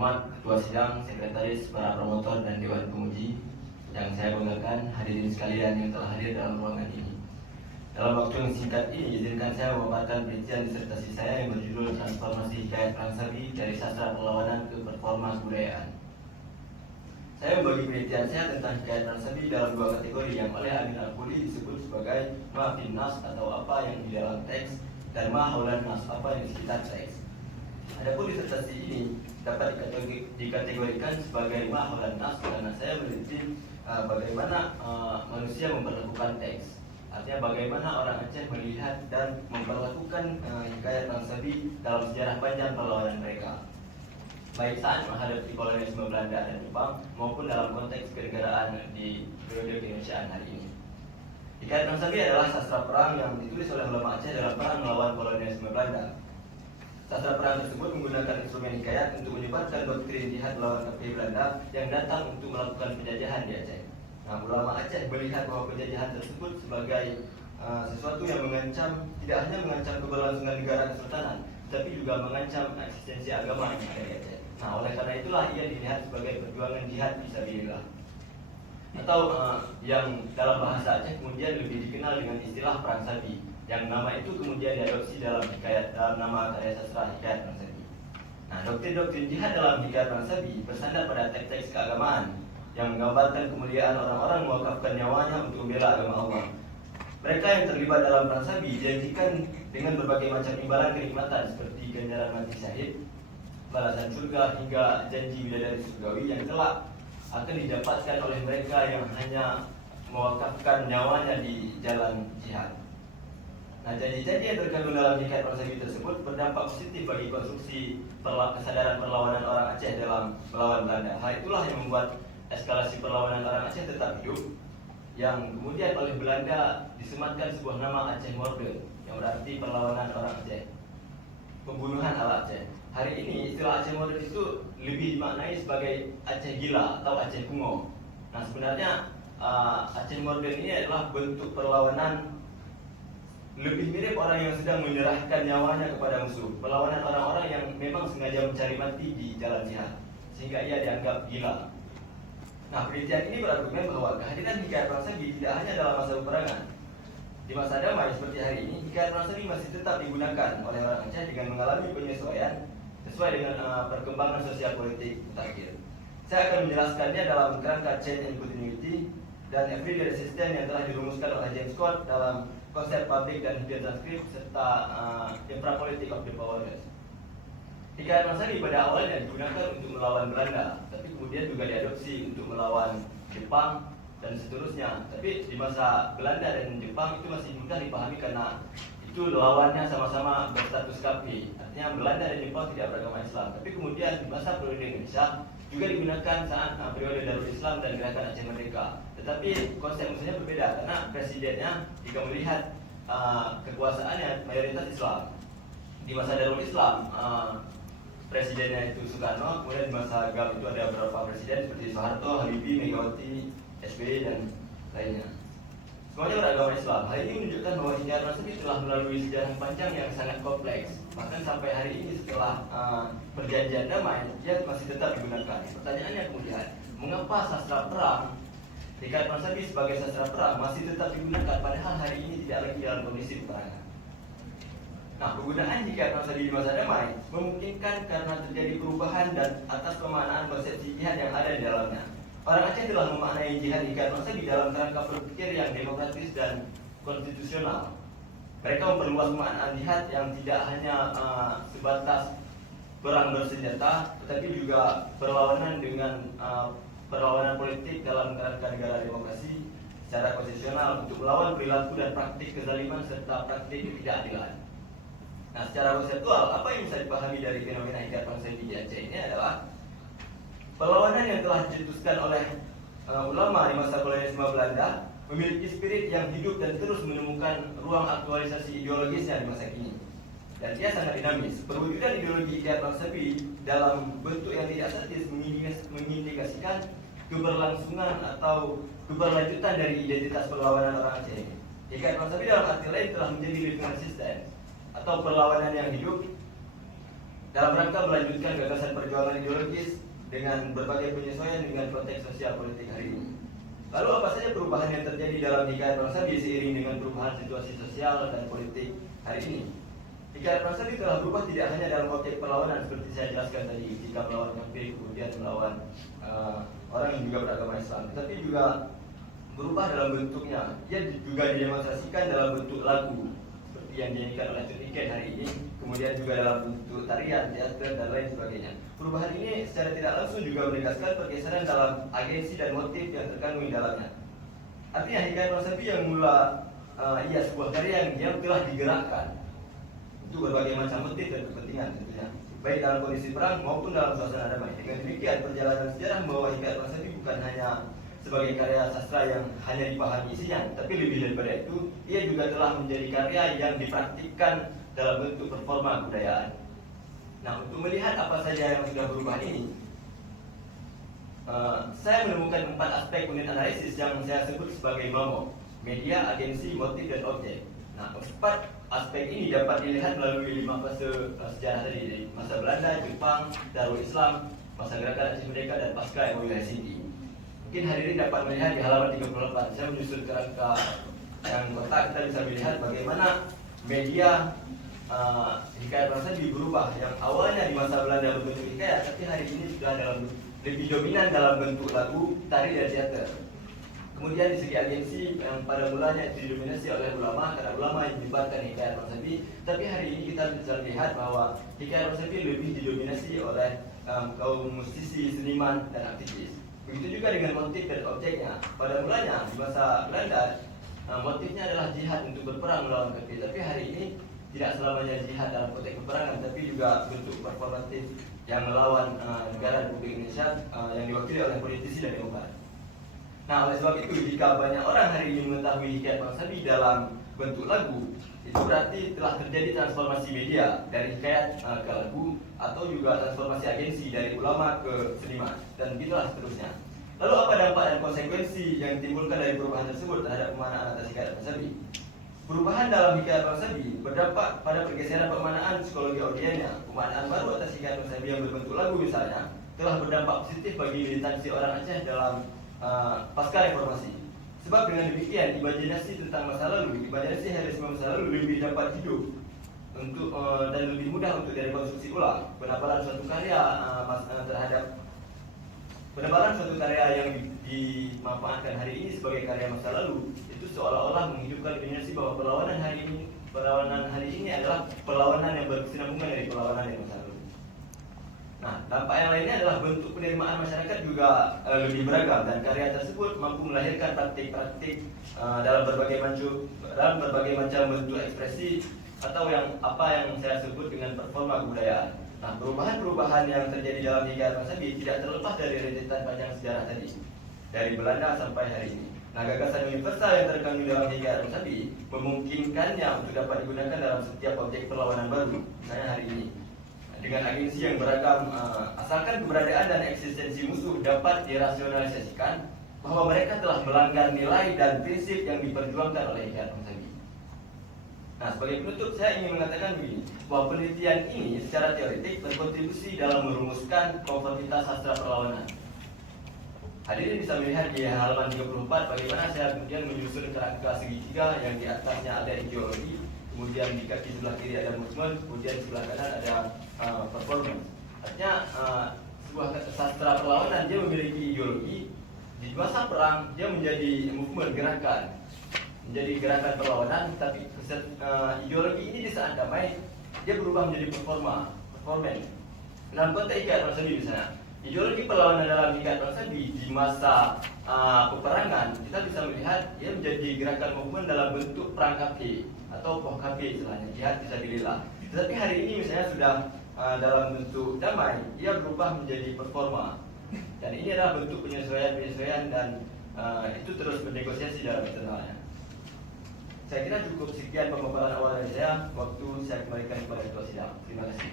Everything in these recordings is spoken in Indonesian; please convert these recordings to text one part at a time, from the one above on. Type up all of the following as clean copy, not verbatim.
hormat Ketua Sidang, Sekretaris, para promotor, dan Dewan Penguji yang saya banggakan, hadirin sekalian yang telah hadir dalam ruangan ini. Dalam waktu yang singkat ini, izinkan saya memaparkan penelitian disertasi saya yang berjudul Transformasi Hikayat Perang Sabi dari Sastra Perlawanan ke Performa Kebudayaan. Saya membagi penelitian saya tentang hikayat Perang Sabi dalam dua kategori yang oleh Amin Al-Quli disebut sebagai ma fin nas atau apa yang di dalam teks, dan ma haulan nas, apa yang di sekitar teks. Adapun disertasi ini dapat dikategorikan sebagai ma haulan nas karena saya meneliti bagaimana manusia memperlakukan teks. Artinya bagaimana orang Aceh melihat dan memperlakukan hikayat Perang Sabi dalam sejarah panjang perlawanan mereka, baik saat menghadapi kolonialisme Belanda dan Jepang maupun dalam konteks kenegaraan di periode keindonesiaan hari ini. Hikayat Perang Sabi adalah sastra perang yang ditulis oleh ulama Aceh dalam perang melawan kolonialisme Belanda. Sastra perang tersebut menggunakan instrumen hikayat untuk menyebarkan doktrin jihad melawan kafir Belanda yang datang untuk melakukan penjajahan di Aceh. Nah, ulama Aceh melihat bahwa penjajahan tersebut sebagai sesuatu yang mengancam, tidak hanya mengancam keberlangsungan negara kesultanan, tapi juga mengancam eksistensi agama yang ada di Aceh. Nah, oleh karena itulah ia dilihat sebagai perjuangan jihad fisabilillah, atau yang dalam bahasa Aceh kemudian lebih dikenal dengan istilah Perang Sabi, yang nama itu kemudian diadopsi dalam hikayat, dalam nama karya sastra hikayat Perang Sabi. Nah, doktrin-doktrin jihad dalam hikayat Perang Sabi bersandar pada teks-teks keagamaan yang menggambarkan kemuliaan orang-orang mewakafkan nyawanya untuk membela agama Allah. Mereka yang terlibat dalam Perang Sabi dijanjikan dengan berbagai macam imbalan kenikmatan seperti ganjaran mati syahid, balasan surga, hingga janji bidadari surgawi yang kelak akan didapatkan oleh mereka yang hanya mewakafkan nyawanya di jalan jihad. Nah, janji-janji yang terkandung dalam hikayat Perang Sabi tersebut berdampak positif bagi konstruksi kesadaran perlawanan orang Aceh dalam melawan Belanda. Hal itulah yang membuat eskalasi perlawanan orang Aceh tetap hidup, yang kemudian oleh Belanda disematkan sebuah nama Aceh Morde, yang berarti perlawanan orang Aceh, pembunuhan ala Aceh. Hari ini istilah Aceh Morde itu lebih dimaknai sebagai Aceh gila atau Aceh kuno. Nah, sebenarnya Aceh Morde ini adalah bentuk perlawanan lebih mirip orang yang sedang menyerahkan nyawanya kepada musuh, perlawanan orang-orang yang memang sengaja mencari mati di jalan jihad, sehingga ia dianggap gila. Nah, penelitian ini berargumen bahwa kehadiran hikayat Perang Sabi tidak hanya dalam masa peperangan. Di masa damai seperti hari ini, hikayat Perang Sabi masih tetap digunakan oleh orang Aceh dengan mengalami penyesuaian sesuai dengan perkembangan sosial politik mutakhir. Saya akan menjelaskannya dalam kerangka change and continuity dan everyday resistance yang telah dirumuskan oleh James Scott dalam konsep public dan hidden transcript serta infrapolitik of the powerless. Hikayat Perang Sabi pada awalnya digunakan untuk melawan Belanda, tapi kemudian juga diadopsi untuk melawan Jepang dan seterusnya. Tapi di masa Belanda dan Jepang itu masih mudah dipahami karena itu lawannya sama-sama berstatus kafir. Artinya Belanda dan Jepang tidak beragama Islam. Tapi kemudian di masa periode Indonesia juga digunakan saat periode Darul Islam dan Gerakan Aceh Merdeka. Tetapi konsep musuhnya berbeda karena presidennya jika melihat kekuasaannya mayoritas Islam. Di masa Darul Islam presidennya itu Soekarno, kemudian di masa GAM itu ada beberapa presiden seperti Soeharto, Habibie, Megawati, SBY, dan lainnya. Semuanya beragama Islam. Hal ini menunjukkan bahwa hikayat Perang Sabi telah melalui sejarah panjang yang sangat kompleks. Bahkan sampai hari ini setelah perjanjian damai, ia masih tetap digunakan. Pertanyaannya kemudian, mengapa sastra perang, hikayat Perang Sabi sebagai sastra perang masih tetap digunakan padahal hari ini tidak lagi dalam kondisi peperangan? Nah, penggunaan hikayat Perang Sabi di masa damai memungkinkan karena terjadi perubahan dan atas pemaknaan persepsi jihad yang ada di dalamnya. Orang Aceh telah memaknai jihad hikayat Perang Sabi dalam kerangka berpikir yang demokratis dan konstitusional. Mereka memperluas pemaknaan jihad yang tidak hanya sebatas perang bersenjata, tetapi juga perlawanan dengan perlawanan politik dalam kerangka negara demokrasi secara konstitusional untuk melawan perilaku dan praktik kezaliman serta praktik ketidakadilan. Nah, secara konseptual, apa yang bisa dipahami dari fenomena hikayat Perang Sabi di Aceh ini adalah perlawanan yang telah dicetuskan oleh ulama di masa kolonialisme Belanda memiliki spirit yang hidup dan terus menemukan ruang aktualisasi ideologisnya di masa kini. Dan dia sangat dinamis. Perwujudan ideologi hikayat Perang Sabi dalam bentuk yang tidak statis mengindikasikan keberlangsungan atau keberlanjutan dari identitas perlawanan orang Aceh. Hikayat Perang Sabi dalam arti lain telah menjadi living resistance atau perlawanan yang hidup dalam rangka melanjutkan gagasan perjuangan ideologis dengan berbagai penyesuaian dengan konteks sosial politik hari ini. Lalu apa saja perubahan yang terjadi dalam Hikayat Bang Sabi seiring dengan perubahan situasi sosial dan politik hari ini? Hikayat Bang Sabi telah berubah tidak hanya dalam konteks perlawanan seperti saya jelaskan tadi, jika melawan kafir kemudian melawan orang yang juga beragama Islam, tetapi juga berubah dalam bentuknya. Ia juga didemonstrasikan dalam bentuk lagu seperti yang dinyanyikan oleh Tun Iken hari ini, kemudian juga dalam bentuk tarian, teater dan lain sebagainya. Perubahan ini secara tidak langsung juga menegaskan pergeseran dalam agensi dan motif yang terkandung di dalamnya. Artinya Hikayat Bang Sabi yang mula ia sebuah karya yang telah digerakkan untuk berbagai macam motif dan kepentingan tentunya, baik dalam kondisi perang maupun dalam suasana damai. Dengan demikian, perjalanan sejarah membawa Hikayat Bang Sabi bukan hanya sebagai karya sastra yang hanya dipahami isinya, tapi lebih daripada itu, ia juga telah menjadi karya yang dipraktikkan dalam bentuk performa kebudayaan. Nah, untuk melihat apa saja yang sudah berubah ini, saya menemukan 4 aspek unit analisis yang saya sebut sebagai MAMO: media, agensi, motif, dan objek. Nah, 4 aspek ini dapat dilihat melalui 5 fase sejarah tadi, dari masa Belanda, Jepang, Darul Islam, masa Gerakan Aceh Merdeka, dan pasca MOU Helsinki. Mungkin hadirin dapat melihat di halaman 38, saya menyusun kerangka yang kotak, kita bisa melihat bagaimana media Hikayat Bang Sabi berubah. Yang awalnya di masa Belanda berbentuk hikayat, tapi hari ini sudah lebih dominan dalam bentuk lagu, tari, dan teater. Kemudian di segi agensi yang pada mulanya itu didominasi oleh ulama, karena ulama yang menyebarkan Hikayat Bang Sabi, tapi hari ini kita bisa lihat bahwa Hikayat Bang Sabi lebih didominasi oleh kaum musisi, seniman, dan aktivis. Begitu juga dengan motif dan objeknya. Pada mulanya di masa Belanda, motifnya adalah jihad untuk berperang melawan kafir, tapi hari ini tidak selamanya jihad dalam konteks peperangan, tapi juga bentuk performatif yang melawan negara Republik Indonesia yang diwakili oleh politisi dan demokrat. Nah, oleh sebab itu, jika banyak orang hari ini mengetahui Hikayat Bang Sabi dalam bentuk lagu, itu berarti telah terjadi transformasi media dari hikayat ke lagu, atau juga transformasi agensi dari ulama ke seniman, dan begitulah seterusnya. Lalu apa dampak dan konsekuensi yang ditimbulkan dari perubahan tersebut terhadap pemaknaan atas Hikayat Bang Sabi? Perubahan dalam Hikayat Bang Sabi berdampak pada pergeseran pemaknaan psikologi audiennya. Pemaknaan baru atas Hikayat Bang Sabi yang berbentuk lagu misalnya telah berdampak positif bagi militansi orang Aceh dalam pasca reformasi. Sebab dengan demikian, imajinasi tentang masa lalu, imajinasi heroisme masa lalu lebih dapat hidup untuk dan lebih mudah untuk direkonstruksi ulang. Penampalan suatu karya Penebalan suatu karya yang dimanfaatkan hari ini sebagai karya masa lalu itu seolah-olah menghidupkan imajinasi bahwa perlawanan hari ini adalah perlawanan yang berkesinambungan dari perlawanan yang masa lalu. Nah, dampak yang lainnya adalah bentuk penerimaan masyarakat juga lebih beragam, dan karya tersebut mampu melahirkan praktik-praktik dalam berbagai macam bentuk ekspresi atau yang saya sebut dengan performa kebudayaan. Nah, perubahan-perubahan yang terjadi dalam Hikayat Bang Sabi tidak terlepas dari rentetan panjang sejarah tadi, dari Belanda sampai hari ini. Nah, gagasan universal yang terkandung dalam Hikayat Bang Sabi memungkinkannya untuk dapat digunakan dalam setiap objek perlawanan baru, misalnya hari ini. Dengan agensi yang beragam, asalkan keberadaan dan eksistensi musuh dapat dirasionalisasikan bahwa mereka telah melanggar nilai dan prinsip yang diperjuangkan oleh Hikayat Bang Sabi. Nah, sebagai penutup saya ingin mengatakan begini, bahwa penelitian ini secara teoretik berkontribusi dalam merumuskan konformitas sastra perlawanan. Hadirin bisa melihat di halaman 34 bagaimana saya kemudian menyusun kerangka segitiga yang di atasnya ada ideologi, kemudian di kaki sebelah kiri ada movement, kemudian di sebelah kanan ada performance. Artinya sebuah sastra perlawanan dia memiliki ideologi, di masa perang dia menjadi movement, gerakan, menjadi gerakan perlawanan, tapi ideologi ini di saat damai dia berubah menjadi performance. Dalam konteks Hikayat Bang Sabi misalnya, ideologi perlawanan dalam Hikayat Bang Sabi di masa peperangan kita bisa melihat dia menjadi gerakan movement dalam bentuk perang kafir atau pohkafi istilahnya, jihad fisabilillah. Tetapi hari ini misalnya sudah dalam bentuk damai, dia berubah menjadi performa. Dan ini adalah bentuk penyesuaian dan itu terus bernegosiasi dalam internalnya. Saya kira cukup sekian pemaparan awal dari saya. Waktu saya kembalikan kepada Ketua Sidang. Terima kasih.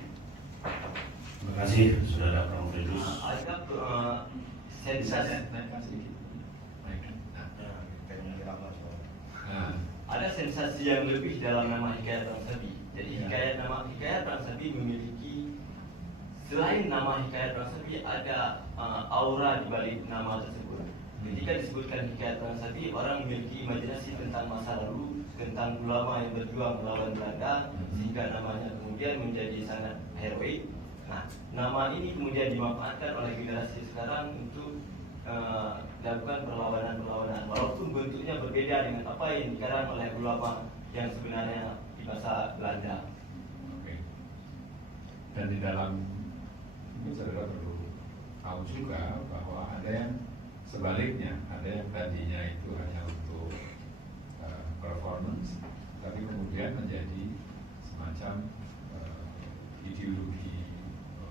Terima kasih, Saudara Prof. Fredus. Ada sensasi. Ada sensasi yang lebih dalam nama Hikayat Bang Sabi. Jadi Hikayat Bang Sabi memiliki selain nama Hikayat Bang Sabi ada aura di balik nama tersebut. Ketika disebutkan Hikayat Bang Sabi, orang memiliki imajinasi tentang masa lalu, tentang ulama yang berjuang melawan Belanda, sehingga namanya kemudian menjadi sangat heroik. Nah, nama ini kemudian dimanfaatkan oleh generasi sekarang untuk lakukan perlawanan-perlawanan, walaupun bentuknya berbeda dengan apa yang dikarang oleh ulama yang sebenarnya di masa Belanda. Oke. Dan di dalam ini saudara perlu tahu juga bahwa ada yang sebaliknya, ada yang tadinya itu hanya untuk performance, tapi kemudian menjadi semacam ideologi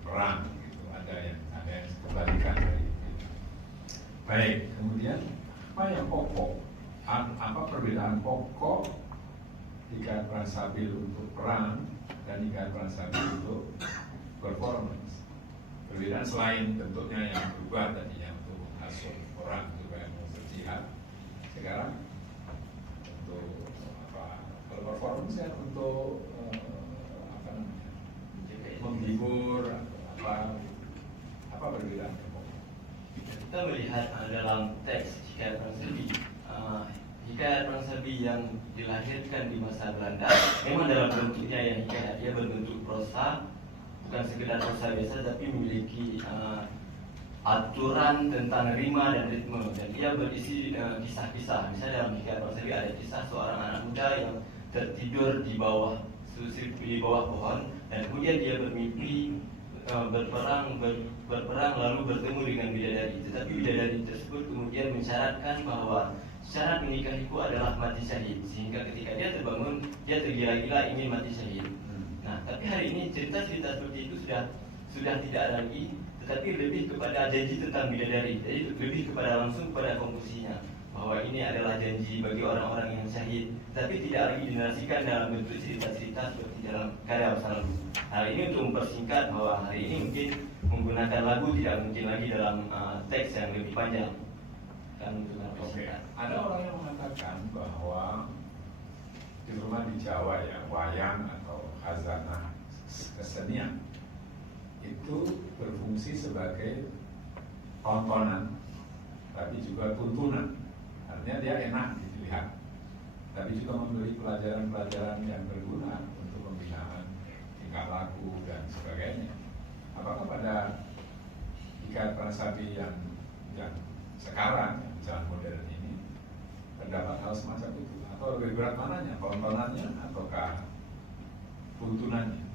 perang gitu. Ada yang kebalikan dari itu. Baik, kemudian apa yang pokok? Apa perbedaan pokok Hikayat Perang Sabil untuk perang dan Hikayat Perang Sabil untuk performance? Perbedaan selain bentuknya yang berubah tadinya untuk menghasut orang supaya berjihad, sekarang untuk apa? Kalau performance ya untuk apa namanya? Menghibur atau apa perbedaannya? Kita melihat dalam teks Hikayat Perang Sabi, Hikayat Perang Sabi yang dilahirkan di masa Belanda memang dalam bentuknya yang hikayat, dia berbentuk prosa, bukan sekedar prosa biasa, tapi memiliki aturan tentang rima dan ritme, dan dia berisi kisah-kisah. Misalnya dalam Hikayat Perang Sabi ada kisah seorang anak muda yang tertidur di bawah pohon, dan kemudian dia bermimpi berperang lalu bertemu dengan bidadari. Tetapi bidadari tersebut kemudian mensyaratkan bahwa syarat menikahiku adalah mati syahid, sehingga ketika dia terbangun dia tergila-gila ingin mati syahid. Nah, tapi hari ini cerita-cerita seperti itu sudah tidak lagi, tetapi lebih kepada janji tentang bidadari. Jadi lebih kepada langsung kepada konklusinya bahwa ini adalah janji bagi orang-orang yang syahid, tapi tidak lagi dinarasikan dalam bentuk cerita-cerita seperti dalam karya masa lalu. Hal ini untuk mempersingkat bahwa hari ini mungkin menggunakan lagu tidak mungkin lagi dalam teks yang lebih panjang. Oke. Ada orang yang mengatakan bahwa terutama di Jawa ya, wayang atau khazanah kesenian itu berfungsi sebagai tontonan, tapi juga tuntunan. Artinya dia enak dilihat, tapi juga memberi pelajaran-pelajaran yang berguna untuk pembinaan tingkah laku dan sebagainya. Apakah pada Hikayat Perang Sabi yang sekarang, yang zaman modern ini, terdapat hal semacam itu? Atau lebih berat mananya, tontonannya ataukah tuntunannya?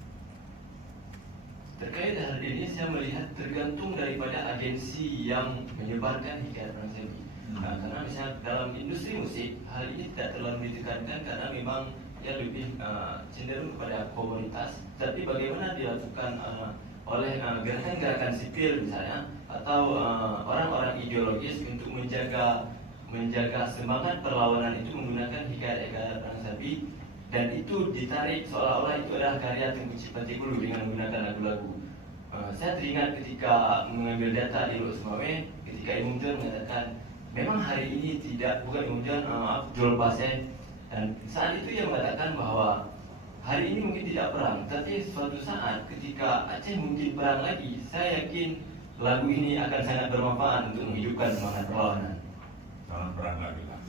Terkait hal ini saya melihat tergantung daripada agensi yang menyebarkan Hikayat Perang Sabi. Karena misalnya dalam industri musik hal ini tidak terlalu ditekankan karena memang dia lebih cenderung kepada komunitas. Tapi bagaimana dilakukan oleh gerakan-gerakan sipil misalnya, atau orang-orang ideologis untuk menjaga semangat perlawanan itu menggunakan hikayat-hikayat Perang Sabi, dan itu ditarik seolah-olah itu adalah karya Tengku Cipantikulu dengan menggunakan lagu-lagu. Saya teringat ketika mengambil data di Lok Semawe, ketika Imam John mengatakan memang hari ini bukan Imam John, Jol Paseh, dan saat itu ia mengatakan bahwa hari ini mungkin tidak perang, tapi suatu saat ketika Aceh mungkin perang lagi, saya yakin lagu ini akan sangat bermanfaat untuk menghidupkan semangat perlawanan. Jangan perang lagi lah.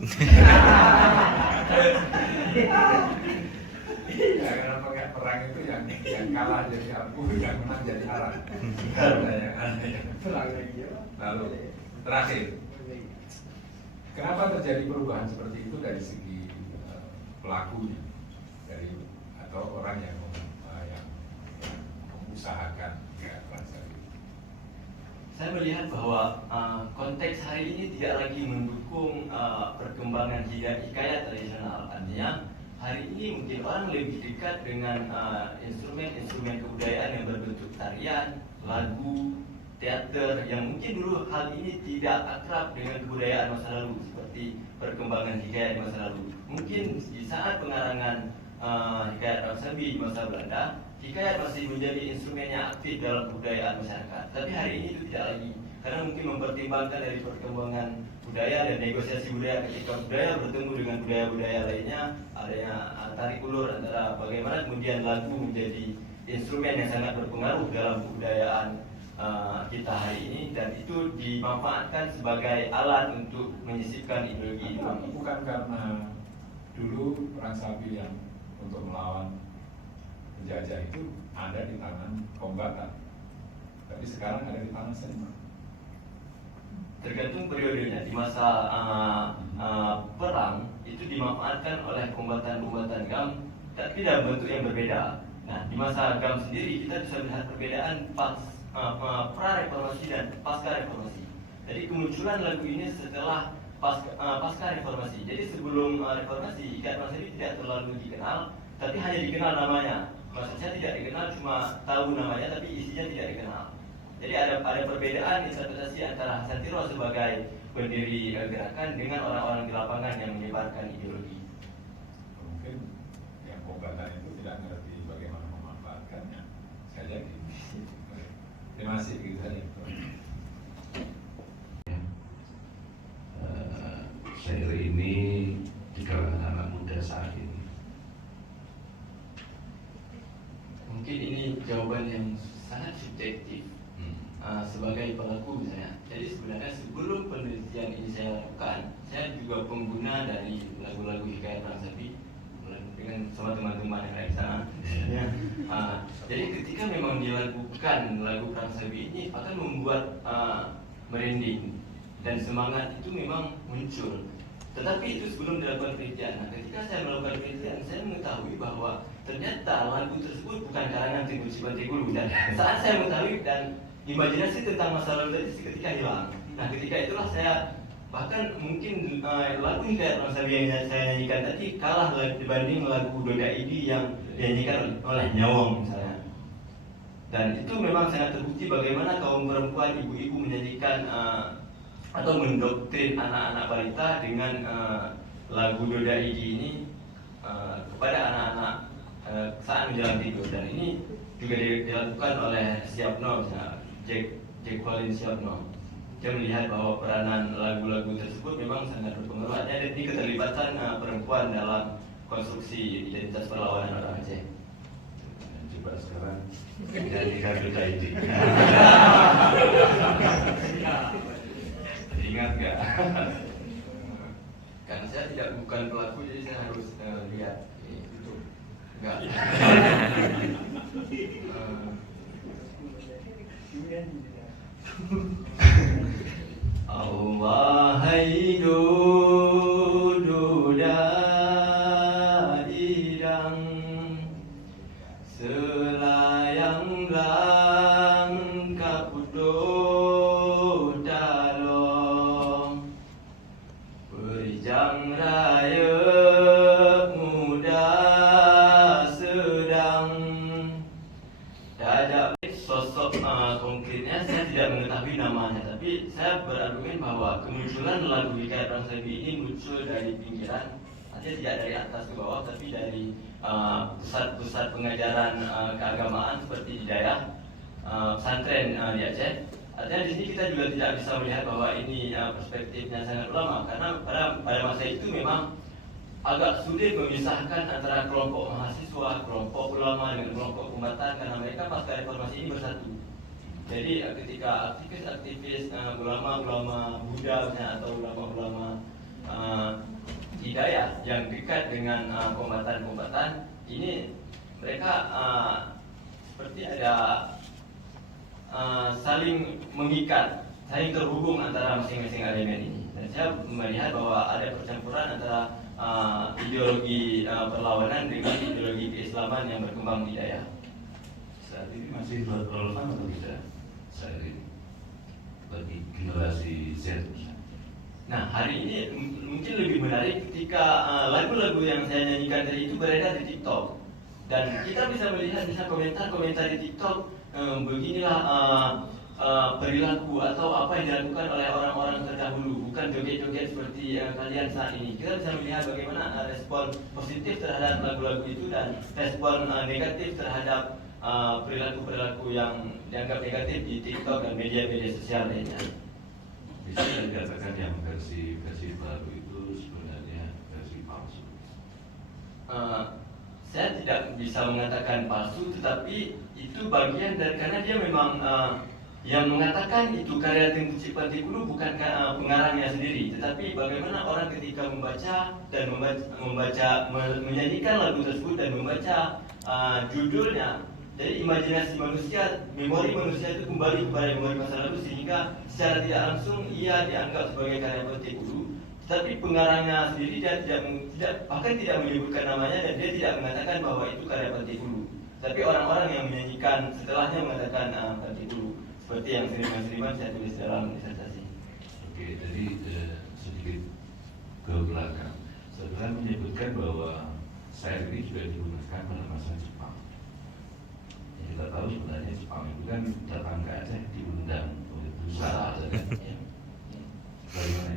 Ya, karena pakai perang itu yang kalah jadi abu, yang menang jadi arang. Lalu terakhir, kenapa terjadi perubahan seperti itu dari segi pelakunya, atau orang yang mengusahakan Perang Sabi? Saya melihat bahwa konteks hari ini tidak lagi mendukung perkembangan hikayat tradisional. Artinya hari ini mungkin orang lebih dekat dengan instrumen-instrumen kebudayaan yang berbentuk tarian, lagu, teater, yang mungkin dulu hal ini tidak akrab dengan kebudayaan masa lalu seperti perkembangan hikayat masa lalu. Mungkin di saat pengarangan Hikayat Perang Sabi di masa Belanda, hikayat masih menjadi instrumennya aktif dalam kebudayaan masyarakat. Tapi hari ini itu tidak lagi, karena mungkin mempertimbangkan dari perkembangan budaya dan negosiasi budaya ketika budaya bertemu dengan budaya-budaya lainnya, adanya tarik ulur antara bagaimana kemudian lagu menjadi instrumen yang sangat berpengaruh dalam kebudayaan kita hari ini, dan itu dimanfaatkan sebagai alat untuk menyisipkan ideologi. Bukan karena dulu perang sabi yang untuk melawan penjajah itu ada di tangan kombatan, tapi sekarang ada di tangan seniman. Tergantung periodenya. Di masa perang itu dimanfaatkan oleh kombatan-kombatan GAM, tapi dalam bentuk yang berbeda. Nah, di masa GAM sendiri kita bisa melihat perbedaan pra-reformasi dan pasca-reformasi. Jadi kemunculan lagu ini setelah pasca-reformasi. Jadi sebelum reformasi, Hikayat Perang Sabi tidak terlalu dikenal, tapi hanya dikenal namanya. Maksudnya tidak dikenal, cuma tahu namanya, tapi isinya tidak dikenal. Jadi ada perbedaan interpretasi antara Hasan Tiro sebagai pendiri gerakan dengan orang-orang di lapangan yang menyebarkan ideologi. Mungkin yang kombatan itu tidak mengerti bagaimana memanfaatkannya. Saya jadi. Terima kasih, begitu saja. Syair ini di kalangan anak muda saat ini. Mungkin ini jawaban yang sangat subjektif. Sebagai pelaku misalnya. Jadi sebenarnya sebelum penelitian ini saya lakukan, saya juga pengguna dari lagu-lagu Hikayat Perang Sabi dengan sama teman-teman yang lain sana. Jadi ketika memang dilakukan lagu Perang Sabi ini akan membuat merinding, dan semangat itu memang muncul. Tetapi itu sebelum dilakukan penelitian. Nah, ketika saya melakukan penelitian, saya mengetahui bahwa ternyata lagu tersebut bukan karangan Tengku Cipantegulu, dan saat saya mengetahui dan imajinasi tentang masa lalu tadi seketika hilang. Nah, ketika itulah saya bahkan mungkin lagu Hikayat Perang Sabi yang saya nyanyikan tadi kalah dibanding lagu Doda Idi yang dinyanyikan oleh Nyawong misalnya. Dan itu memang sangat terbukti bagaimana kaum perempuan, ibu-ibu menyanyikan atau mendoktrin anak-anak balita dengan lagu Doda Idi ini kepada anak-anak saat menjelang tidur. Dan ini juga dilakukan oleh Siapno, misalnya Jack Colin Siapno. Dia melihat bahwa peranan lagu-lagu tersebut memang sangat berpengaruh. Ada di keterlibatan perempuan dalam konstruksi identitas perlawanan orang Aceh. Coba sekarang nyanyikan Doda Idi. Ingat nggak? Karena saya bukan pelaku, jadi saya harus lihat itu. Enggak. Allahai Doda Idang selayang langkah putus dalong berjang raya muda sedang dadak. Sosok konkretnya saya tidak mengetahui namanya, tapi saya berargumen bahwa kemunculan lagu Hikayat Perang Sabi ini muncul dari pinggiran, artinya tidak dari atas ke bawah, tapi dari pusat-pusat pengajaran keagamaan seperti di daerah pesantren di Aceh. Artinya di sini kita juga tidak bisa melihat bahwa ini perspektifnya sangat ulama, karena pada masa itu memang agak sulit memisahkan antara kelompok mahasiswa, kelompok ulama dengan kelompok kombatan, karena mereka pasca reformasi ini bersatu. Jadi ketika aktivis-aktivis ulama-ulama Buddha atau ulama-ulama hidayah yang dekat dengan kombatan-kombatan ini, mereka seperti ada saling mengikat, saling terhubung antara masing-masing elemen ini. Dan saya melihat bahwa ada percampuran antara ideologi perlawanan dengan ideologi keislaman yang berkembang di daerah. Saat ini masih relevan atau tidak saat ini bagi generasi Z? Nah, hari ini mungkin lebih menarik ketika lagu-lagu yang saya nyanyikan tadi itu beredar di TikTok, dan kita bisa melihat komentar-komentar di TikTok, beginilah perilaku atau apa yang dilakukan oleh orang-orang terdahulu, bukan joget-joget seperti kalian saat ini. Kita bisa melihat bagaimana respon positif terhadap lagu-lagu itu dan respon negatif terhadap perilaku-perilaku yang dianggap negatif di TikTok dan media-media sosial lainnya. Bisa dikatakan yang versi baru itu sebenarnya versi palsu. saya tidak bisa mengatakan palsu, tetapi itu bagian dari, karena dia memang yang mengatakan itu karya Tengku Cipta-Tingkulu bukan pengarangnya sendiri, tetapi bagaimana orang ketika membaca dan menyanyikan lagu tersebut dan membaca judulnya, jadi imajinasi manusia, memori manusia itu kembali kepada memori masa lalu, sehingga secara tidak langsung ia dianggap sebagai karya Tengku. Tapi pengarangnya sendiri dia bahkan tidak menyebutkan namanya, dan dia tidak mengatakan bahwa itu karya Tengku. Tapi orang-orang yang menyanyikan setelahnya mengatakan Tengku, seperti yang seniman-seniman saya tulis dalam disertasi. Oke, jadi sedikit ke belakang. Saudara menyebutkan bahwa syair ini juga digunakan pada masa Jepang. Yang kita tahu sebenarnya Jepang itu kan datang ke Aceh diundang oleh Busa. Bagaimana?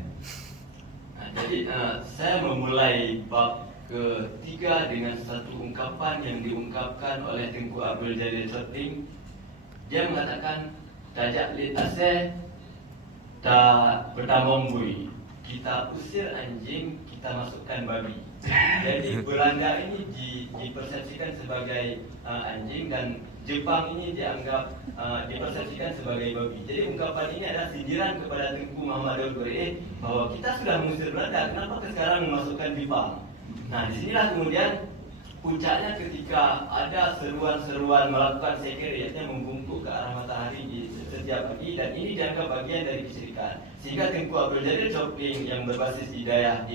Nah, jadi saya memulai bab ketiga dengan satu ungkapan yang diungkapkan oleh Tengku Abdul Jalil Soting. Dia mengatakan, "Tajak lit Aceh ta bertamongbui. Kita usir anjing, kita masukkan babi." Jadi Belanda ini dipersepsikan sebagai anjing, dan Jepang ini dianggap dipersepsikan sebagai babi. Jadi ungkapan ini adalah sindiran kepada Tengku Muhammad Daud bahwa kita sudah mengusir Belanda, kenapa sekarang memasukkan Jepang? Nah, disinilah kemudian puncaknya ketika ada seruan-seruan melakukan sekir, yaitu membungkuk ke arah matahari di setiap pagi, dan ini dianggap bagian dari kesyirikan. Sehingga Tengku Abdul Jalil Soting yang berbasis di daerah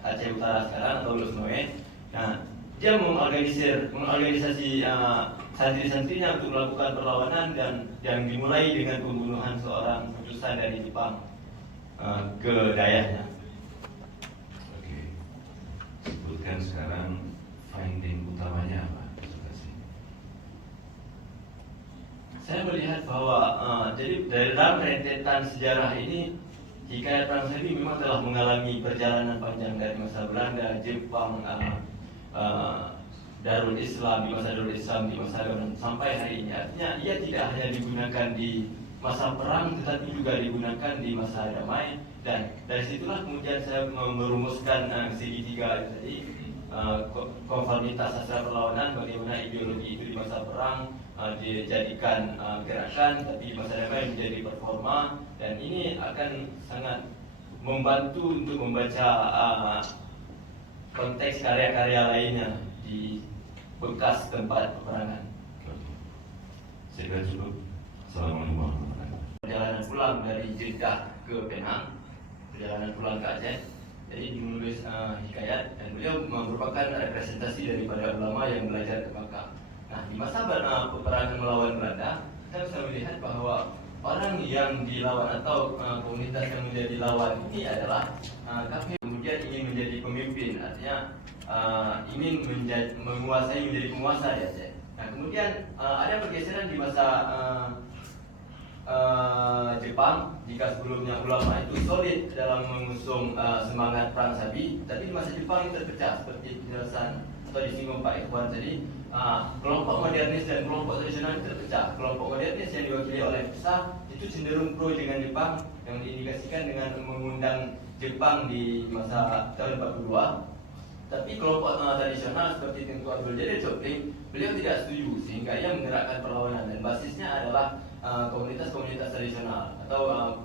Aceh Utara sekarang atau Losnoe, nah dia mengorganisasi santri-santrinya untuk melakukan perlawanan, dan yang dimulai dengan pembunuhan seorang utusan dari Jepang ke dayahnya. Oke, sebutkan sekarang finding utamanya apa? Saya melihat bahwa jadi dalam rentetan sejarah ini, Hikayat Perang Sabi memang telah mengalami perjalanan panjang dari masa Belanda, Jepang, Darul Islam, di masa Darul Islam, di masa Lebanon, sampai hari ini. Artinya ia tidak hanya digunakan di masa perang, tetapi juga digunakan di masa damai. Dan dari situlah kemudian saya merumuskan segitiga itu tadi, konformitas sastra perlawanan, bagaimana ideologi itu di masa perang dijadikan gerakan, tapi di masa damai menjadi performa. Dan ini akan sangat membantu untuk membaca konteks karya-karya lainnya di bekas tempat peperangan. Saya kira cukup. Assalamualaikum warahmatullahi wabarakatuh. Perjalanan pulang dari Jeddah ke Penang, perjalanan pulang ke Aceh. Jadi menulis hikayat, dan beliau merupakan representasi daripada ulama yang belajar ke Makkah. Nah, di masa peperangan melawan Belanda, kita bisa melihat bahwa orang yang dilawan atau komunitas yang menjadi lawan ini adalah kafir, kemudian ingin menjadi pemimpin, artinya ingin menguasai, menjadi penguasa di Aceh. Nah, kemudian ada pergeseran di masa Jepang. Jika sebelumnya ulama itu solid dalam mengusung semangat Perang Sabi, tapi di masa Jepang itu terpecah seperti penjelasan atau disinggung Pak Ikhwan tadi. Kelompok modernis dan kelompok tradisional itu terpecah. Kelompok modernis yang diwakili oleh PSA itu cenderung pro dengan Jepang, yang diindikasikan dengan mengundang Jepang di masa tahun 42. Tapi kelompok tradisional seperti Tengku Abdul Jalil Soting, beliau tidak setuju, sehingga ia menggerakkan perlawanan, dan basisnya adalah komunitas-komunitas tradisional atau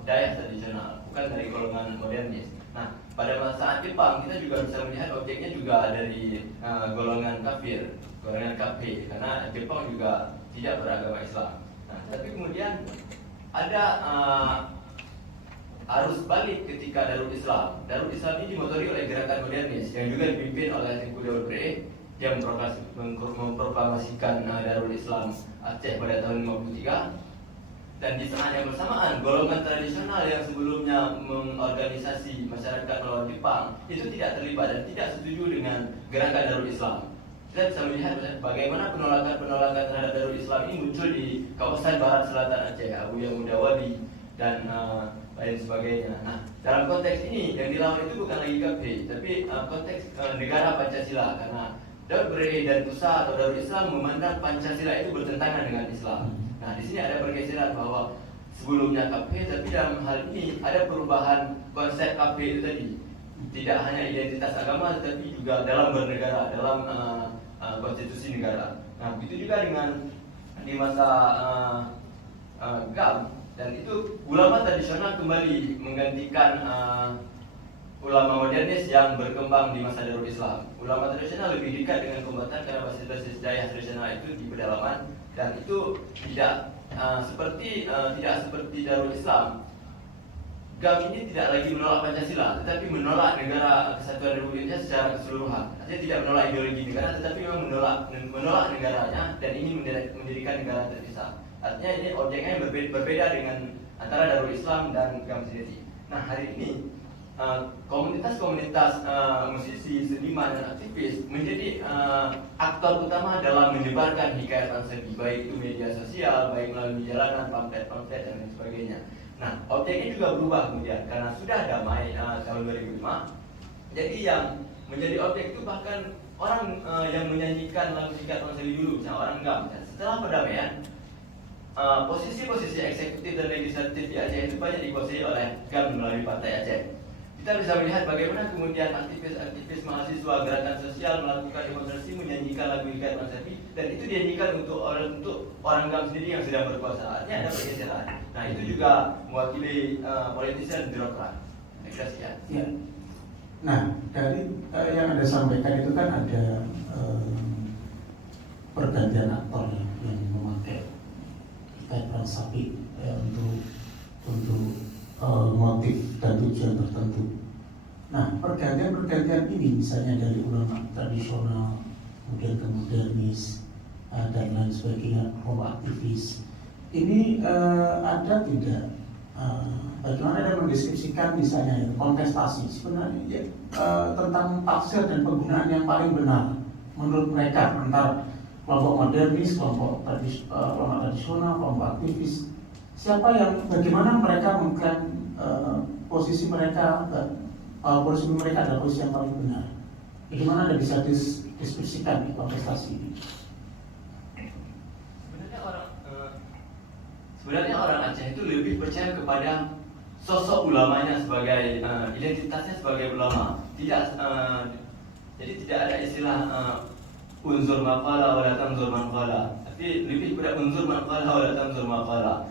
daya tradisional, bukan dari golongan modernis. Nah, pada saat Jepang kita juga bisa melihat objeknya juga dari golongan kafir, golongan kafir, karena Jepang juga tidak beragama Islam. Nah, tapi kemudian ada arus balik ketika Darul Islam. Darul Islam ini dimotori oleh gerakan modernis yang juga dipimpin oleh Tengku Daud Bre. Dia memproklamasikan Darul Islam Aceh pada tahun 53. Dan di saat yang bersamaan, golongan tradisional yang sebelumnya mengorganisasi masyarakat melawan Jepang itu tidak terlibat dan tidak setuju dengan gerakan Darul Islam. Kita bisa melihat bagaimana penolakan-penolakan terhadap Darul Islam ini muncul di kawasan barat selatan Aceh, Abu Yamuda Wali, dan lain sebagainya. Nah, dalam konteks ini yang dilawan itu bukan lagi KP, tapi konteks negara Pancasila, karena Daud Bre dan PUSA atau Darul Islam memandang Pancasila itu bertentangan dengan Islam. Nah, di sini ada pergeseran bahwa sebelumnya KP, tapi dalam hal ini ada perubahan konsep KP itu tadi. Tidak hanya identitas agama, tetapi juga dalam bernegara, dalam konstitusi negara. Nah, begitu juga dengan di masa GAM, dan itu ulama tradisional kembali menggantikan ulama modernis yang berkembang di masa Darul Islam. Ulama tradisional lebih dekat dengan kombatan karena basis-basis daya tradisional itu di pedalaman, dan itu tidak seperti Darul Islam. GAM ini tidak lagi menolak Pancasila, tetapi menolak negara kesatuan Republik Indonesia secara keseluruhan. Artinya tidak menolak ideologi negara, tetapi memang menolak negaranya dan ingin mendirikan negara terpisah. Artinya ini objeknya yang berbeda dengan antara Darul Islam dan GAM sendiri. Nah, hari ini komunitas-komunitas musisi, seniman, dan aktivis menjadi aktor utama dalam menyebarkan hikayat Ansebi, baik itu media sosial, baik melalui jalanan, pamflet, dan lain sebagainya. Nah, objeknya juga berubah kemudian karena sudah damai tahun 2005. Jadi yang menjadi objek itu bahkan orang yang menyanyikan lagu hikayat Ansebi dulu, misalnya orang GAM. Setelah perdamaian, posisi-posisi eksekutif dan legislatif di Aceh itu banyak dikuasai oleh GAM melalui Partai Aceh. Kita bisa melihat bagaimana kemudian aktivis-aktivis mahasiswa gerakan sosial melakukan demonstrasi menyanyikan lagu hikayat Ansebi, dan itu dinyanyikan untuk orang GAM sendiri yang sedang berkuasa. Artinya ada pergeseran. Nah, itu juga mewakili politisi dan birokrat. Terima kasih. Ya. Nah, dari yang Anda sampaikan itu kan ada pergantian aktor yang memakai hikayat Ansebi untuk motif dan tujuan tertentu. Nah, pergantian ini misalnya dari ulama tradisional kemudian ke modernis dan lain sebagainya, kelompok aktivis ini ada tidak bagaimana ada mendeskripsikan misalnya kontestasi sebenarnya ya, tentang tafsir dan penggunaan yang paling benar menurut mereka antara kelompok modernis, kelompok tradisional, kelompok aktivis. Siapa yang bagaimana mereka mengklaim posisi mereka posisi mereka adalah posisi yang paling benar. Bagaimana Anda bisa diskusikan di kontestasi ini? Sebenarnya orang Aceh itu lebih percaya kepada sosok ulamanya sebagai identitasnya sebagai ulama. Jadi tidak ada istilah unsur maqala wa la tanzur manqala. Tapi lebih kepada unsur manqala wa la tanzur maqala.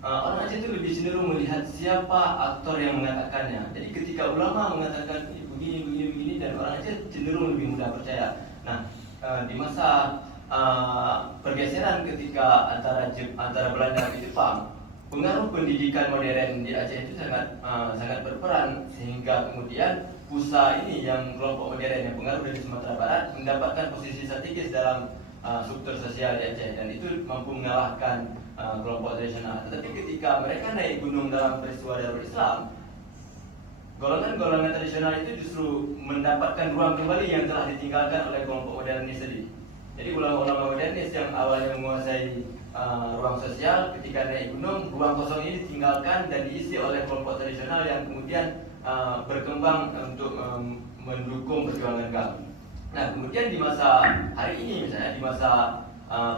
Orang Aceh itu lebih cenderung melihat siapa aktor yang mengatakannya. Jadi ketika ulama mengatakan begini dan orang Aceh cenderung lebih mudah percaya. Nah, di masa pergeseran ketika antara Belanda dan Jepang, pengaruh pendidikan modern di Aceh itu sangat berperan, sehingga kemudian PUSA ini yang kelompok modern yang pengaruh dari Sumatera Barat mendapatkan posisi strategis dalam struktur sosial di Aceh, dan itu mampu mengalahkan kelompok tradisional. Tetapi ketika mereka naik gunung dalam peristiwa Darul Islam, golongan-golongan tradisional itu justru mendapatkan ruang kembali yang telah ditinggalkan oleh kelompok modernis tadi. Jadi ulama-ulama modernis yang awalnya menguasai ruang sosial, ketika naik gunung, ruang kosong ini ditinggalkan dan diisi oleh kelompok tradisional yang kemudian berkembang untuk mendukung perjuangan GAM. Nah, kemudian di masa hari ini, misalnya di masa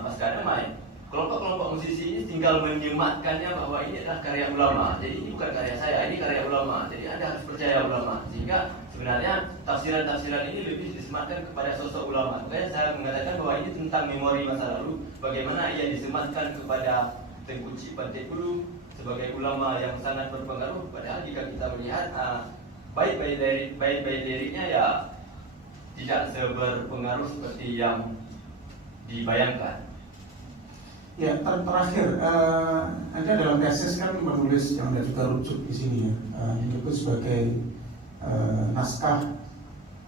pasca damai, kelompok-kelompok musisi ini tinggal menyematkannya bahwa ini adalah karya ulama. Jadi ini bukan karya saya, ini karya ulama. Jadi Anda harus percaya ulama. Sehingga sebenarnya tafsiran-tafsiran ini lebih disematkan kepada sosok ulama. Makanya saya mengatakan bahwa ini tentang memori masa lalu, bagaimana ia disematkan kepada Tengku Cik Pantai Kulu sebagai ulama yang sangat berpengaruh. Padahal jika kita melihat baik-baik liriknya ya tidak seberpengaruh seperti yang dibayangkan. Ya, terakhir, Anda dalam tesis kan menulis yang Anda juga rujuk di sini ya, menyebut sebagai naskah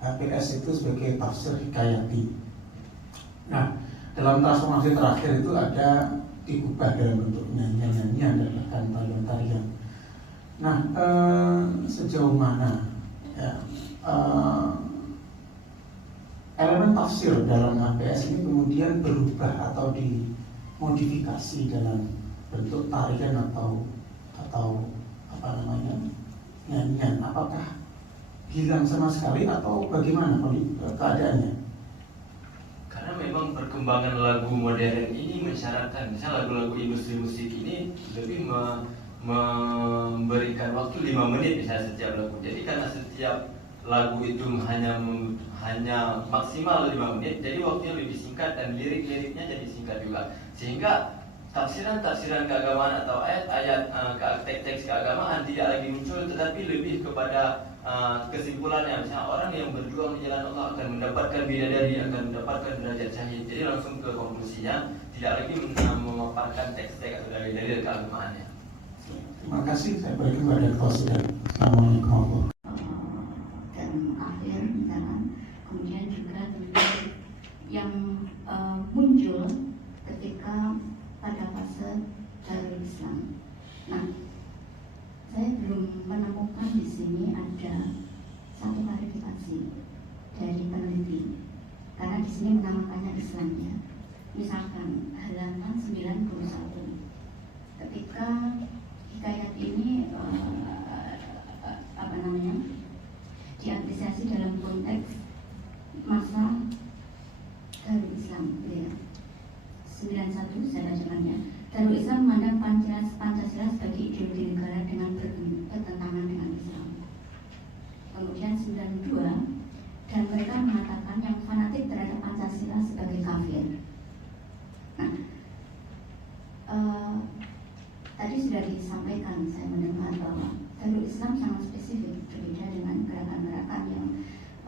HPS itu sebagai tafsir hikayati. Nah, dalam transformasi terakhir itu ada diubah dalam bentuk nyanyian-nyanyian dan bahkan tarian-tarian. Nah, sejauh mana ya, elemen tafsir dalam HPS ini kemudian berubah atau dimodifikasi dalam bentuk tarian atau apa namanya nyanyian? Apakah hilang sama sekali atau bagaimana keadaannya? Karena memang perkembangan lagu modern ini mensyaratkan, misalnya lagu-lagu industri musik ini lebih memberikan waktu 5 menit misalnya setiap lagu. Jadi karena setiap lagu itu hanya maksimal 5 menit, jadi waktunya lebih singkat dan lirik-liriknya jadi singkat juga, sehingga tafsiran keagamaan atau ayat-ayat teks keagamaan tidak lagi muncul, tetapi lebih kepada kesimpulannya. Misalnya orang yang berjuang di jalan Allah akan mendapatkan bidadari, akan mendapatkan derajat syahid. Jadi langsung ke konklusinya, tidak lagi memaparkan teks-teks atau dalil-dalil keagamaannya. Terima kasih. Saya berikan kepada Ketua Sidang. Assalamualaikum. Dan akhir misalkan, kemudian juga tentang yang muncul ketika pada fase Darul Islam. Nah, saya belum menemukan di sini ada satu klarifikasi dari peneliti, karena di sini menamakannya Islamnya. Misalkan halaman 91, ketika hikayat ini diapresiasi dalam konteks masa Darul Islam, ya. 91 saya bacakannya. Darul Islam memandang Pancasila sebagai ideologi negara dengan bertentangan dengan Islam. Kemudian 92, dan mereka mengatakan yang fanatik terhadap Pancasila sebagai kafir. Nah, tadi sudah disampaikan, saya mendengar bahwa Darul Islam sangat spesifik, berbeda dengan gerakan-gerakan yang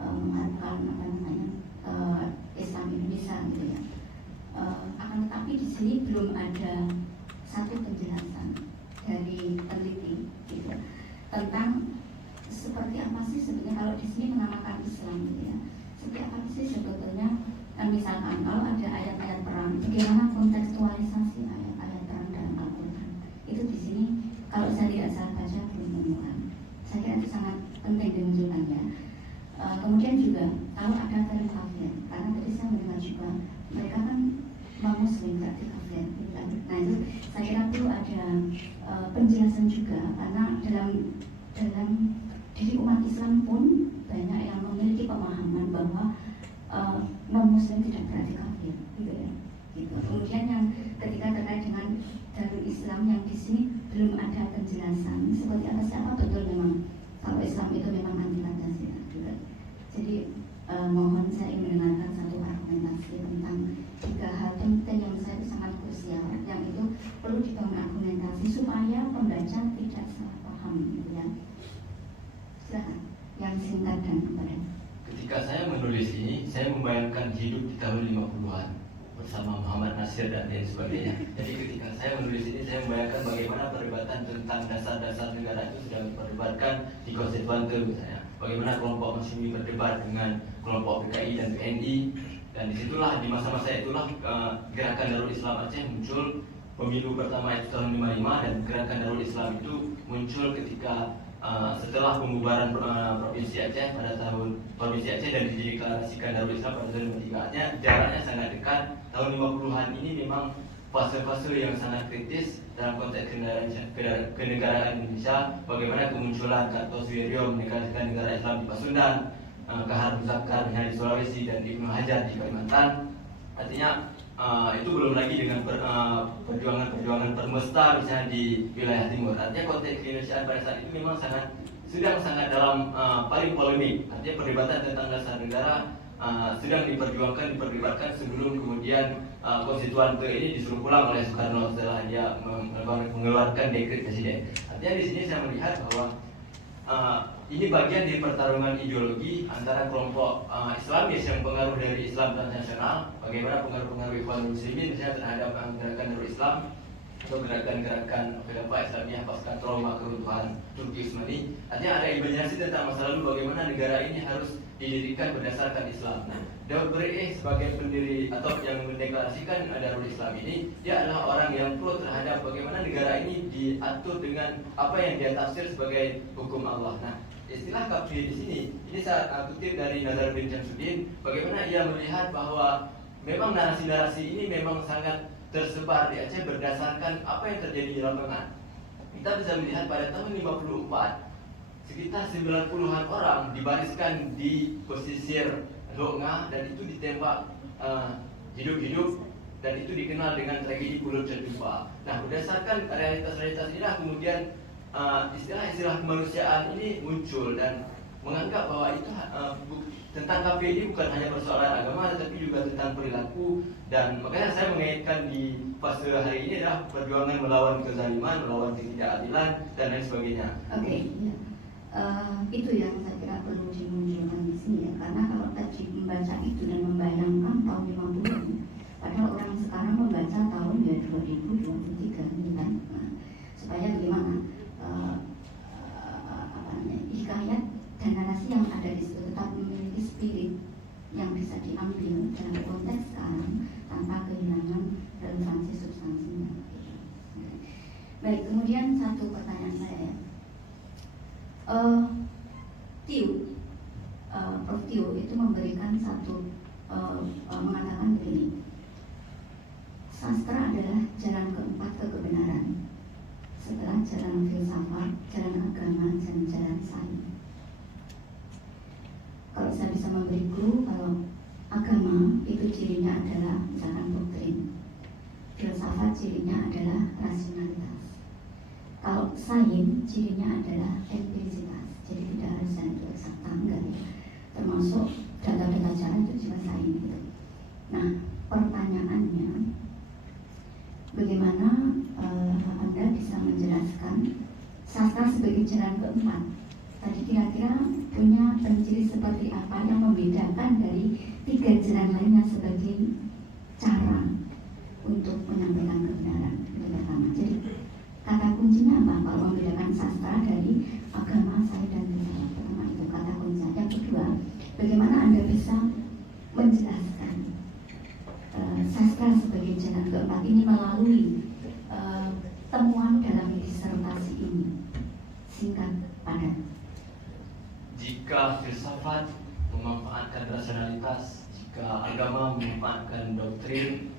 mengharapkan Islam Indonesia, gitu ya. Akan tetapi di sini belum ada satu penjelasan dari peneliti, gitu, tentang seperti apa sih sebetulnya kalau di sini menamakan Islam, gitu ya. Seperti apa sih sebetulnya, misalkan kalau ada ayat-ayat perang, bagaimana kontekstualisasi ayat-ayat perang dalam Al-Quran? Itu di sini kalau saya tidak salah baca belum menemukan. Saya kira itu sangat penting dimunculkan, ya. Kemudian juga kalau ada term kafir, karena tadi saya mendengar juga mereka kan non-muslim berarti kafir. Nah itu saya kira perlu ada penjelasan juga, karena dalam diri umat Islam pun banyak yang memiliki pemahaman bahwa non-muslim tidak berarti kafir, gitu ya. Gitu. Kemudian yang ketika terkait dengan Darul Islam yang di sini belum ada penjelasan seperti apa siapa betul memang kalau Islam itu memang anti Pancasila, gitu. Jadi mohon saya ingin mendengarkan satu argumentasi tentang 3 hal penting yang saya itu sangat krusial, yang itu perlu dibangun argumentasi supaya pembaca tidak salah paham, gitu ya. Silakan yang singkat dan padat. Ketika saya menulis ini, saya membayangkan hidup di tahun 50-an bersama Muhammad Nasir dan lain sebagainya. Jadi ketika saya menulis ini, saya membayangkan bagaimana perdebatan tentang dasar-dasar negara itu sudah diperdebatkan di Konstituante misalnya. Bagaimana kelompok Masyumi berdebat dengan kelompok PKI dan PNI, dan disitulah di masa-masa itulah gerakan Darul Islam Aceh muncul. Pemilu pertama itu tahun 55, dan gerakan Darul Islam itu muncul ketika setelah pembubaran Provinsi Aceh pada tahun Provinsi Aceh dan dideklarasikan Darul Islam pada tahun 53. Artinya jaraknya sangat dekat. Tahun 50-an ini memang fase-fase yang sangat kritis dalam konteks kenegaraan Indonesia. Bagaimana kemunculan Kartosuwiryo mendeklarasikan negara Islam di Pasundan, Kahar Muzakar di Sulawesi, dan Ibnu Hajar di Kalimantan. Artinya itu belum lagi dengan perjuangan permesta misalnya di wilayah timur. Artinya konteks Indonesiaan pada saat itu memang sedang sangat dalam paling polemik. Artinya perdebatan tentang dasar negara sedang diperdebatkan sebelum kemudian konstituante ini disuruh pulang oleh Soekarno setelah dia mengeluarkan dekret presiden. Artinya di sini saya melihat bahwa ini bagian dari pertarungan ideologi antara kelompok Islamis yang pengaruh dari Islam transnasional, bagaimana pengaruh-pengaruh Ikhwanul Muslimin misalnya terhadap gerakan Darul Islam atau gerakan-gerakan Khilafah Islamiyah pasca trauma keruntuhan Turki Utsmani. Artinya ada imajinasi tentang masa lalu bagaimana negara ini harus didirikan berdasarkan Islam. Nah, Daud Bereh sebagai pendiri atau yang mendeklarasikan Darul Islam ini, dia adalah orang yang pro terhadap bagaimana negara ini diatur dengan apa yang dia tafsir sebagai hukum Allah. Nah, istilah kafir di sini, ini saya kutip dari Nazar bin Syamsuddin, bagaimana ia melihat bahwa memang narasi-narasi ini memang sangat tersebar di Aceh berdasarkan apa yang terjadi di lapangan. Kita bisa melihat pada tahun 54, sekitar 90-an orang dibariskan di pesisir Loknga dan itu ditembak hidup-hidup, dan itu dikenal dengan tragedi Pulau Cendumpa. Nah, berdasarkan realitas-realitas inilah kemudian istilah-istilah kemanusiaan ini muncul, dan menganggap bahwa itu tentang KP ini bukan hanya persoalan agama tetapi juga tentang perilaku, dan makanya saya mengaitkan di fase hari ini adalah perjuangan melawan kezaliman, melawan ketidakadilan dan lain sebagainya. Oke, ya. Itu yang saya kira perlu dimunculkan di sini ya, karena kalau tadi membaca itu dan membayangkan tahun 50-an, padahal orang sekarang membaca tahun ya 2023 ini kan, nah, supaya bagaimana hikayat dan narasi yang ada di situ tetap memiliki spirit yang bisa diambil dalam konteks sekarang tanpa kehilangan relevansi substansinya. Baik, kemudian satu pertanyaan saya ya. Prof. Tio itu memberikan satu mengatakan begini, sastra adalah jalan keempat ke kebenaran setelah jalan filsafat, jalan agama, dan jalan sains. Kalau saya bisa memberi clue, kalau agama itu cirinya adalah misalkan doktrin, filsafat cirinya adalah rasionalitas, kalau sains cirinya adalah empirisitas, jadi tidak harus itu eksakta, enggak ya, termasuk data-data jalan itu juga sains gitu. Nah, pertanyaannya, bagaimana Anda bisa menjelaskan sastra sebagai jalan keempat? Tadi kira-kira punya penciri seperti apa yang membedakan dari tiga jalan lainnya sebagai cara untuk menyampaikan kebenaran? Itu pertama. Jadi kata kuncinya apa kalau membedakan sastra dari agama, sains, dan filsafat? Pertama itu kata kuncinya. Yang kedua, bagaimana Anda bisa menjelaskan sastra sebagai jalan keempat ini melalui temuan dalam disertasi ini? Singkat, padat. Jika filsafat memanfaatkan rasionalitas, jika agama memanfaatkan doktrin,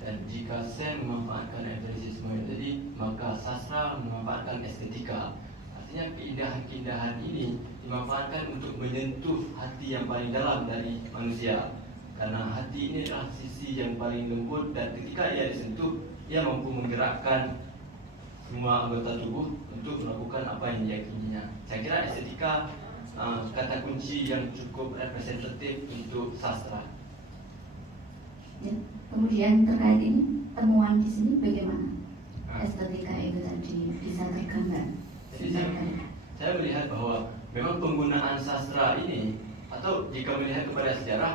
dan jika sains memanfaatkan empirisisme, jadi maka sastra memanfaatkan estetika. Artinya keindahan-keindahan ini dimanfaatkan untuk menyentuh hati yang paling dalam dari manusia. Karena hati ini adalah sisi yang paling lembut, dan ketika ia disentuh, ia mampu menggerakkan semua anggota tubuh untuk melakukan apa yang diyakininya. Saya kira estetika kata kunci yang cukup representatif untuk sastra. Ya, kemudian terkait ini temuan di sini bagaimana estetika itu tadi bisa tergambar? Jadi saya melihat bahwa memang penggunaan sastra ini, atau jika melihat kepada sejarah,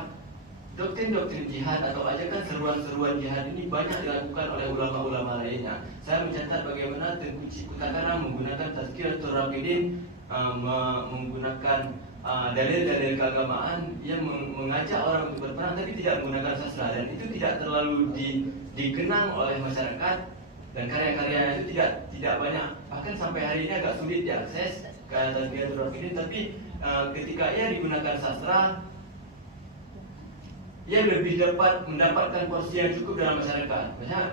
doktrin-doktrin jihad atau ajakan seruan-seruan jihad ini banyak dilakukan oleh ulama-ulama lainnya. Saya mencatat bagaimana Tengku Ciputakara menggunakan Tazkiratul Raqidin, menggunakan dalil-dalil keagamaan yang mengajak orang untuk berperang, tapi tidak menggunakan sastra, dan itu tidak terlalu dikenang oleh masyarakat, dan karya-karya itu tidak banyak, bahkan sampai hari ini agak sulit diakses karya Tazkiratul Raqidin. Tapi ketika ia digunakan sastra, ia lebih dapat mendapatkan porsi yang cukup dalam masyarakat. Misalnya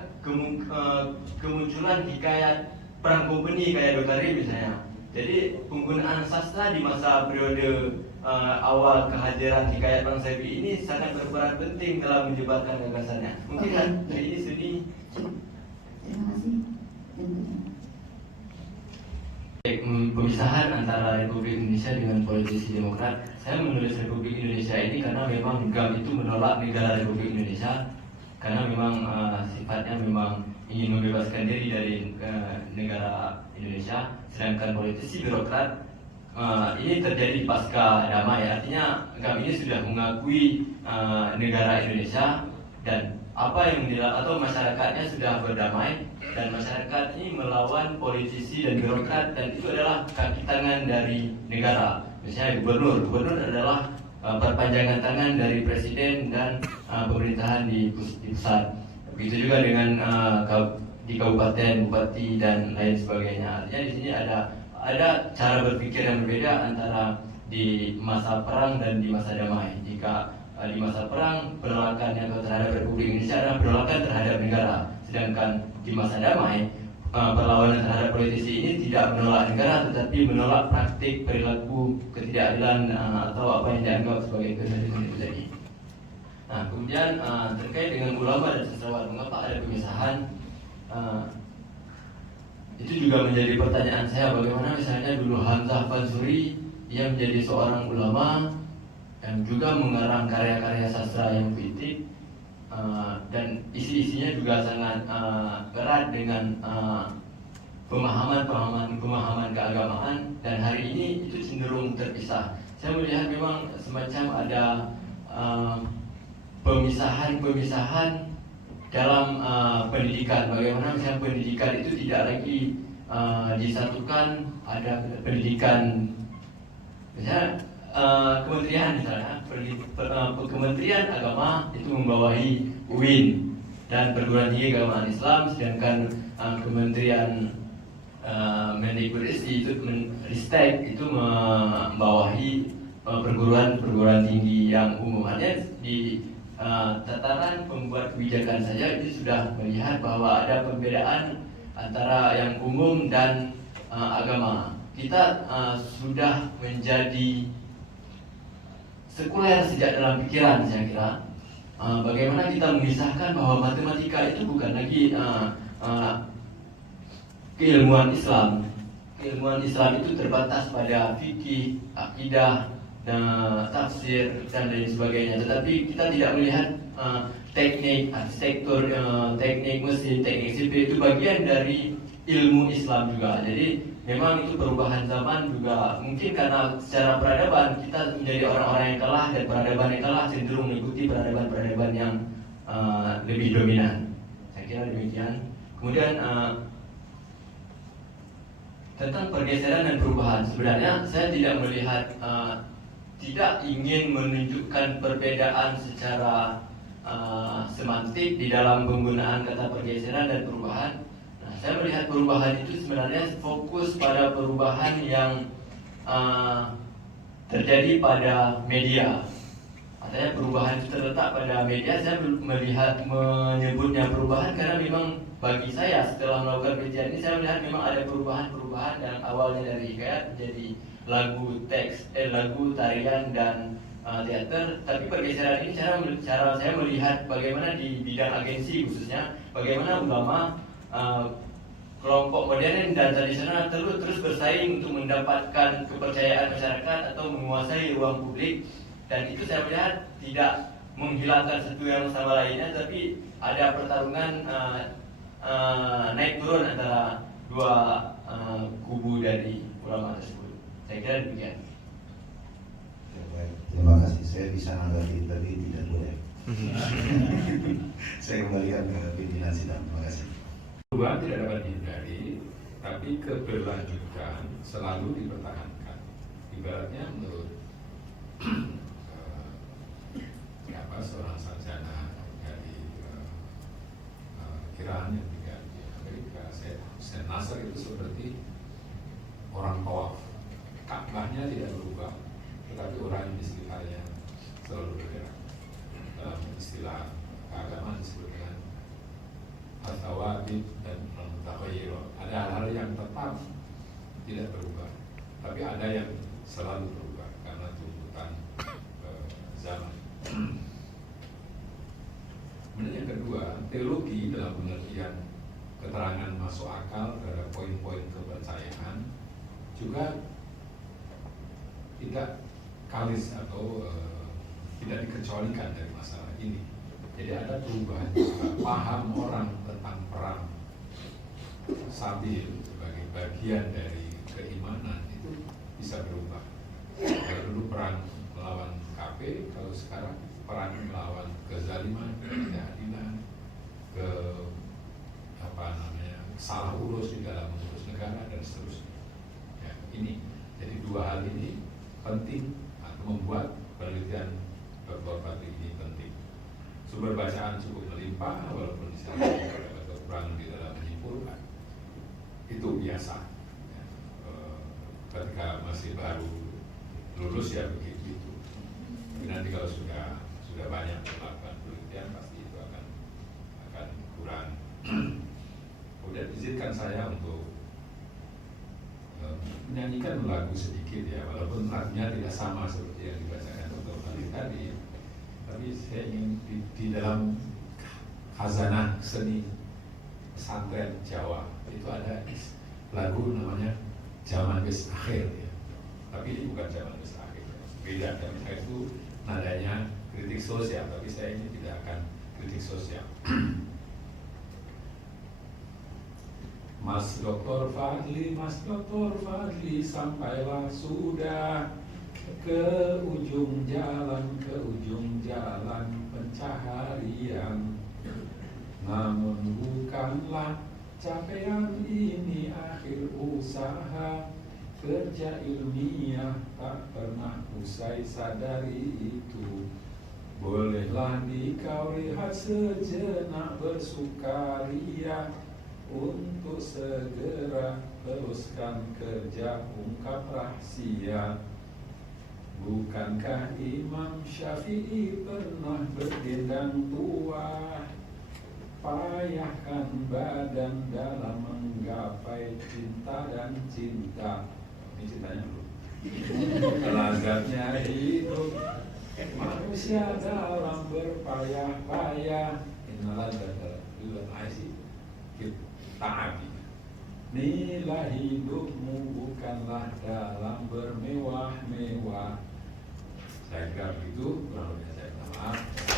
kemunculan hikayat perang kompeni kayak Dotari misalnya. Jadi penggunaan sastra di masa periode awal kehadiran hikayat perang Saifi ini sangat berperan penting dalam menyebarkan gagasannya. Mungkin hari ini seni. Terima kasih. Pemisahan antara Republik Indonesia dengan politisi Demokrat. Saya menulis Republik Indonesia ini karena memang GAM itu menolak negara Republik Indonesia, karena memang sifatnya memang ingin membebaskan diri dari negara Indonesia. Sedangkan politisi birokrat ini terjadi pasca damai, artinya GAM ini sudah mengakui negara Indonesia dan apa yang atau masyarakatnya sudah berdamai, dan masyarakat ini melawan politisi dan birokrat, dan itu adalah kaki tangan dari negara. Misalnya gubernur adalah perpanjangan tangan dari presiden dan pemerintahan di pusat. Begitu juga dengan di kabupaten, bupati dan lain sebagainya. Artinya di sini ada cara berpikir yang berbeda antara di masa perang dan di masa damai. Jika di masa perang penolakannya terhadap Republik Indonesia adalah penolakan terhadap negara, sedangkan di masa damai perlawanan terhadap politisi ini tidak menolak negara tetapi menolak praktik perilaku ketidakadilan atau apa yang dianggap sebagai kezaliman itu tadi. Nah, kemudian terkait dengan ulama dan sastrawan, mengapa ada pemisahan? Itu juga menjadi pertanyaan saya, bagaimana misalnya dulu Hamzah Fansuri ia menjadi seorang ulama yang juga mengarang karya-karya sastra yang puitik, dan isi-isinya juga sangat erat dengan pemahaman keagamaan, dan hari ini itu cenderung terpisah. Saya melihat memang semacam ada pemisahan dalam pendidikan. Bagaimana misalnya pendidikan itu tidak lagi disatukan, ada pendidikan misalnya kementerian, misalnya Kementerian Agama itu membawahi UIN dan perguruan tinggi keagamaan Islam, sedangkan Kementerian Mendikbudristek itu membawahi perguruan tinggi yang umum. Hanya di tataran pembuat kebijakan saja itu sudah melihat bahwa ada perbedaan antara yang umum dan agama. Kita sudah menjadi sekuler sejak dalam pikiran, saya kira. Bagaimana kita memisahkan bahwa matematika itu bukan lagi keilmuan Islam. Keilmuan Islam itu terbatas pada fikih, akidah, tafsir dan lain sebagainya. Tetapi kita tidak melihat teknik arsitektur, teknik mesin, teknik sipil itu bagian dari ilmu Islam juga. Jadi memang itu perubahan zaman juga mungkin karena secara peradaban kita menjadi orang-orang yang kalah, dan peradaban yang kalah cenderung mengikuti peradaban-peradaban yang lebih dominan. Saya kira demikian. Kemudian tentang pergeseran dan perubahan, sebenarnya saya tidak melihat, tidak ingin menunjukkan perbedaan secara semantik di dalam penggunaan kata pergeseran dan perubahan. Nah, saya melihat perubahan itu sebenarnya fokus pada perubahan yang terjadi pada media. Artinya perubahan itu terletak pada media. Saya menyebutnya perubahan karena memang bagi saya setelah melakukan penelitian ini, saya melihat memang ada perubahan-perubahan yang awalnya dari hikayat menjadi lagu, lagu, tarian, dan teater. Tapi pergeseran ini cara saya melihat bagaimana di bidang agensi khususnya, bagaimana ulama, kelompok modern dan tradisional terus bersaing untuk mendapatkan kepercayaan masyarakat atau menguasai ruang publik. Dan itu saya melihat tidak menghilangkan satu yang sama lainnya, tapi ada pertarungan naik turun antara dua kubu dari ulama tersebut. Saya kira demikian. Terima kasih. Saya bisa menanggapi tapi tidak boleh. Saya kembalikan ke pimpinan sidang. Terima kasih. Perubahan tidak dapat dihindari, tapi keberlanjutan selalu dipertahankan. Ibaratnya menurut seorang sarjana dari Iran yang tinggal di Amerika, Hussein Nasr, itu seperti orang tawaf. Ka'bahnya tidak berubah, tetapi orang di sekitarnya selalu bergerak. Dalam istilah keagamaan disebut dengan al-tawabid dan al-mutaghayyir. Ada hal-hal yang tetap tidak berubah, tapi ada yang selalu berubah karena tuntutan zaman. Kemudian yang kedua, teologi dalam pengertian keterangan masuk akal terhadap poin-poin kepercayaan juga tidak kalis atau tidak dikecualikan dari masalah ini. Jadi ada perubahan juga. Paham orang tentang perang sabil sebagai bagian dari keimanan itu bisa berubah. Kalau dulu perang melawan KP, kalau sekarang perang melawan kezaliman, ketidakadilan, salah urus di dalam mengurus negara dan seterusnya. Ya, ini jadi dua hal ini penting atau membuat penelitian Dr. Patrick ini penting. Sumber bacaan cukup melimpah walaupun misalnya ada kekurangan di dalam menyimpulkan. Itu biasa. Ya, ketika masih baru lulus ya begitu itu. Tapi nanti kalau sudah banyak melakukan penelitian pasti itu akan kurang. Kemudian izinkan saya untuk menyanyikan lagu sedikit ya, walaupun artinya tidak sama seperti yang dibacakan Dr. Khalid tadi, tapi saya ingin di dalam khazanah seni pesantren Jawa itu ada lagu namanya Zaman Wis Akhir ya. Tapi ini bukan zaman mustahil, beda. Zaman mustahil itu nadanya kritik sosial, tapi saya ini tidak akan kritik sosial. Mas Dr. Fadli, sampailah sudah ke ujung jalan pencaharian. Namun bukanlah capaian ini akhir usaha, kerja ilmiah tak pernah usai, sadari itu. Bolehlah dikau lihat sejenak bersukaria, untuk segera teruskan kerja ungkap rahsia. Bukankah Imam Syafi'i pernah berdendang tua, payahkan badan dalam menggapai cinta dan cinta. Ini cintanya dulu. Lazatnya hidup manusia dalam berpayah-payah. Inilah ta'abi. Nilai hidupmu bukanlah dalam bermewah-mewah. Saya kira begitu, kurang lebihnya saya minta maaf.